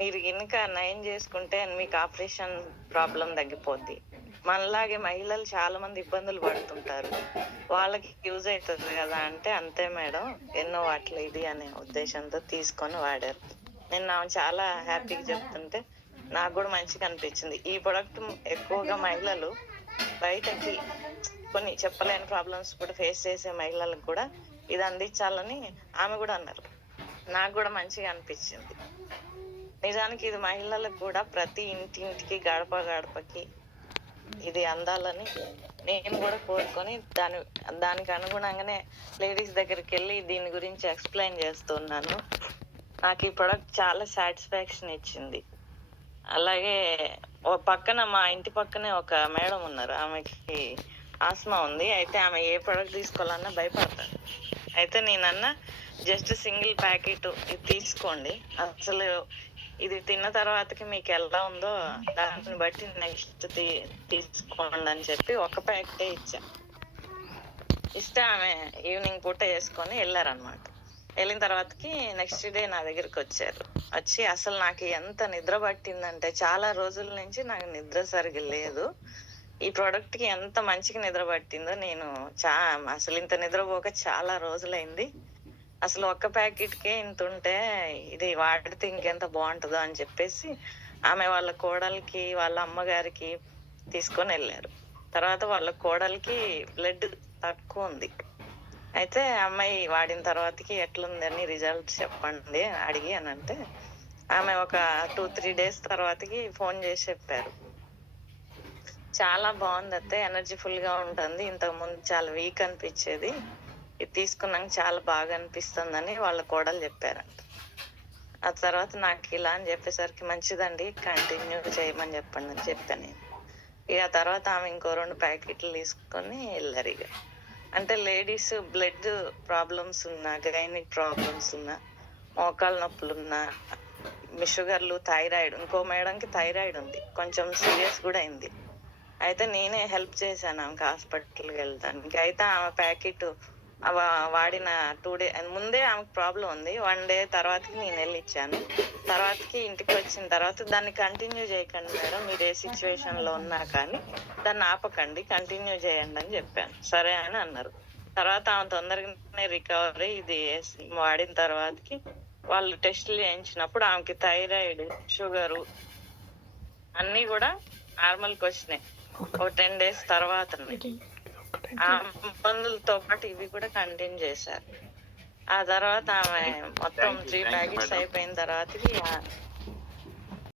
మీరు ఇంకా నయం చేసుకుంటే మీకు ఆపరేషన్ ప్రాబ్లం తగ్గిపోద్ది. మనలాగే మహిళలు చాలా మంది ఇబ్బందులు పడుతుంటారు, వాళ్ళకి యూజ్ అవుతుంది కదా అంటే, అంతే మేడం, ఎన్నో వాటిలో ఇది అనే ఉద్దేశంతో తీసుకొని వాడారు. నేను చాలా హ్యాపీగా చెప్తుంటే నాకు కూడా మంచిగా అనిపించింది. ఈ ప్రొడక్ట్ ఎక్కువగా మహిళలు బయటకి కొన్ని చెప్పలేని ప్రాబ్లమ్స్ కూడా ఫేస్ చేసే మహిళలకు కూడా ఇది అందించాలని ఆమె కూడా అన్నారు. నాకు కూడా మంచిగా అనిపించింది. నిజానికి ఇది మహిళలకు కూడా ప్రతి ఇంటింటికి గడప గడపకి ఇది అందాలని నేను కూడా కోరుకొని దానికి అనుగుణంగానే లేడీస్ దగ్గరికి వెళ్ళి దీని గురించి ఎక్స్ప్లెయిన్ చేస్తున్నాను. నాకు ఈ ప్రొడక్ట్ చాలా సాటిస్ఫాక్షన్ ఇచ్చింది. అలాగే ఓ పక్కన మా ఇంటి పక్కనే ఒక మేడం ఉన్నారు, ఆమెకి ఆస్మా ఉంది. అయితే ఆమె ఏ ప్రొడక్ట్ తీసుకోవాలన్నా భయపడతారు. అయితే నేనన్నా జస్ట్ సింగిల్ ప్యాకెట్ ఇది తీసుకోండి, అసలు ఇది తిన్న తర్వాతకి మీకు ఎలా ఉందో దాన్ని బట్టి నెక్స్ట్ తీసుకోండి అని చెప్పి ఒక ప్యాకెటే ఇస్తే ఆమె ఈవినింగ్ పూట వేసుకొని వెళ్ళారనమాట. వెళ్ళిన తర్వాతకి నెక్స్ట్ డే నా దగ్గరికి వచ్చి అసలు నాకు ఎంత నిద్ర పట్టిందంటే, చాలా రోజుల నుంచి నాకు నిద్ర సరిగ్గా లేదు. ఈ ప్రోడక్ట్ కి ఎంత మంచిగా నిద్ర పట్టిందో, నేను అసలు ఇంత నిద్రపోక చాలా రోజులైంది. అసలు ఒక్క ప్యాకెట్ కే ఇంత ఉంటే ఇది వాడితే ఇంకెంత బాగుంటుందో అని చెప్పేసి ఆమె వాళ్ళ కోడలికి వాళ్ళ అమ్మగారికి తీసుకొని వెళ్ళారు. తర్వాత వాళ్ళ కోడలికి బ్లడ్ తక్కువ ఉంది. అయితే అమ్మాయి వాడిన తర్వాతకి ఎట్లుందని రిజల్ట్స్ చెప్పండి అడిగి అని అంటే, ఆమె ఒక 2-3 days తర్వాతకి ఫోన్ చేసి చెప్పారు, చాలా బాగుంది అత్తే, ఎనర్జీఫుల్ గా ఉంటుంది, ఇంతకు ముందు చాలా వీక్ అనిపించేది, ఇది తీసుకున్నాక చాలా బాగా అనిపిస్తుందని వాళ్ళ కోడలు చెప్పారంట. ఆ తర్వాత నాకు ఇలా అని చెప్పేసరికి, మంచిదండి కంటిన్యూ చేయమని చెప్పండి అని చెప్పాను నేను. ఇక తర్వాత ఆమె ఇంకో 2 ప్యాకెట్లు తీసుకొని వెళ్ళారు. ఇక అంటే లేడీస్ బ్లడ్ ప్రాబ్లమ్స్ ఉన్నా, గైనిక్ ప్రాబ్లమ్స్ ఉన్నా, మోకాళ్ళ నొప్పులు ఉన్నా, షుగర్లు, థైరాయిడ్, ఇంకో మేడంకి థైరాయిడ్ ఉంది, కొంచెం సీరియస్ కూడా అయింది. అయితే నేనే హెల్ప్ చేశాను ఆమెకి హాస్పిటల్కి వెళ్తానికి. అయితే ఆమె ప్యాకెట్ వాడిన 2 days ముందే ఆమెకు ప్రాబ్లం ఉంది, 1 day తర్వాతకి నేను వెళ్ళి ఇచ్చాను. తర్వాతకి ఇంటికి వచ్చిన తర్వాత దాన్ని కంటిన్యూ చేయకండి మేడం, మీరు ఏ సిచ్యువేషన్ లో ఉన్నా కానీ దాన్ని ఆపకండి, కంటిన్యూ చేయండి అని చెప్పాను. సరే అని అన్నారు. తర్వాత ఆమె తొందరగానే రికవరీ. ఇది వాడిన తర్వాతకి వాళ్ళు టెస్టులు చేయించినప్పుడు ఆమెకి థైరాయిడ్, షుగరు అన్నీ కూడా నార్మల్కి వచ్చినాయి ఒక 10 days తర్వాత. ఆ మందులతో పాటు ఇవి కూడా కంటిన్యూ చేశారు. ఆ తర్వాత ఆమె మొత్తం 3 ప్యాకెట్స్ అయిపోయిన తర్వాతకి